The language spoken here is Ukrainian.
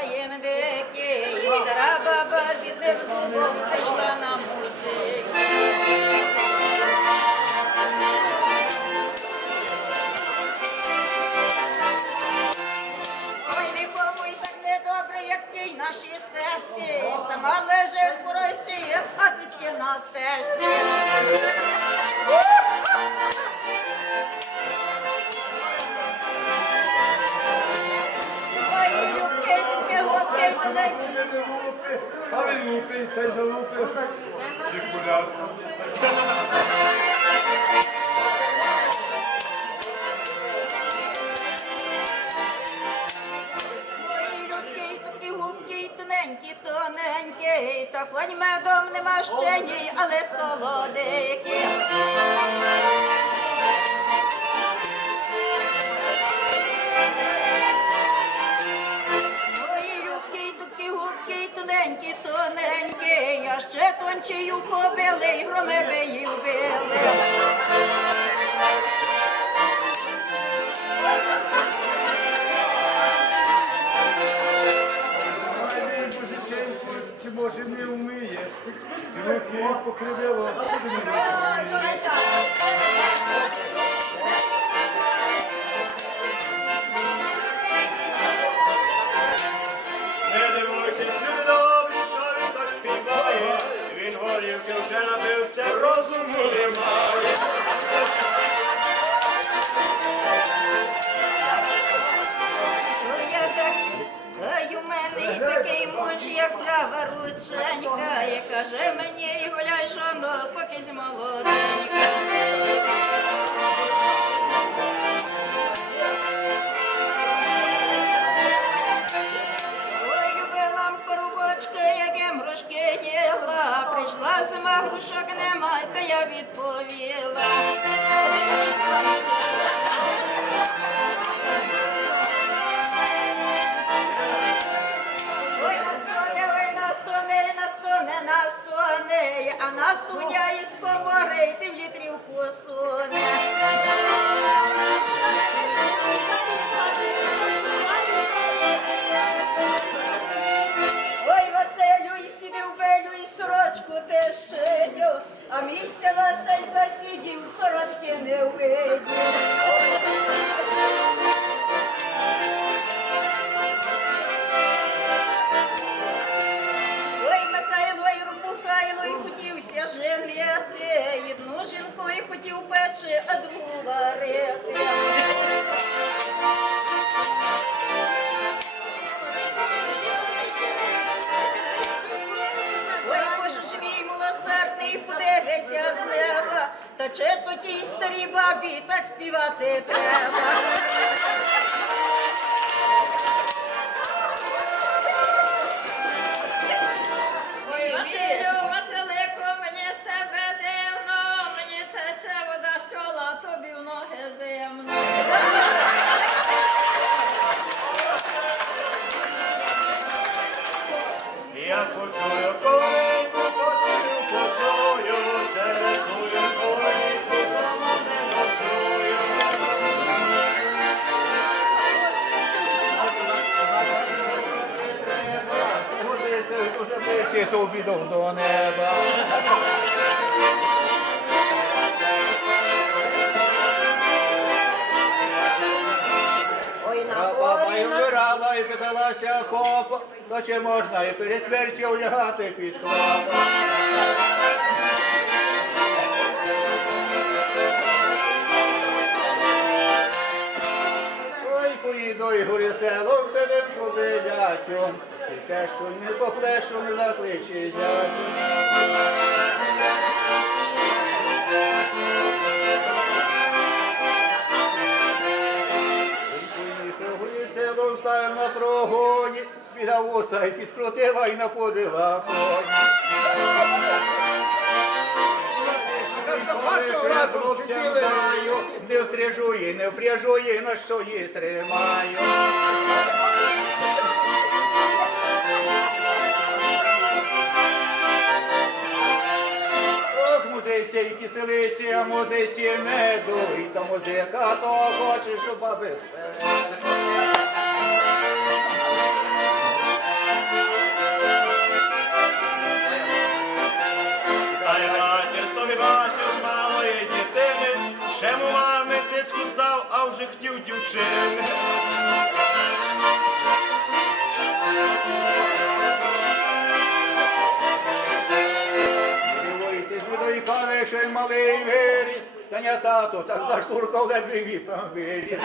Yemen de ki, istara baba, sitte bu su bu, eştanam. Губки, тоненькі. А він лупить, та й залупив. Дікуляр. Мої любки, такі губки, тоненькі, тоненькі, та хоч медом нема ще ні, але солоденькі. Тоненькі, тоненькі, я ще тончію кобили, й громи би їх били. Чи може не вмієш? ти покривило, ти Він вже набився, розуму немає. Я так, ай, у мене і такий муч, як права рученька, і каже мені, гуляй, що ну, поки молоденька. Їла, сама грушок немає, та я відповіла. А місця вас Василь сусідів сорочки не видів. Та чи то тій старій бабі так співати треба. Плечі, то бідов до неба. Ой, на Баба й вмирала і питалася хопа, то чи можна і перед смертю лягати під хлопа. Ой, поїду і горі село в побилятю, те, що не по плешу не закличе зятю. Поїхав горі село, став на прогоні, бігав воса і підкрутила і наподила коні. Я хлопцям даю, не втряжу її, не впряжу її, на що її тримаю. Ох, музейці і киселиці, а музейці меду, і та музика, то хочеш, щоб баби а вже хотів дівчин. Не боїтесь ви кави, що й малий виріс. Та не тато, так заштуркав ледве вітром виріс.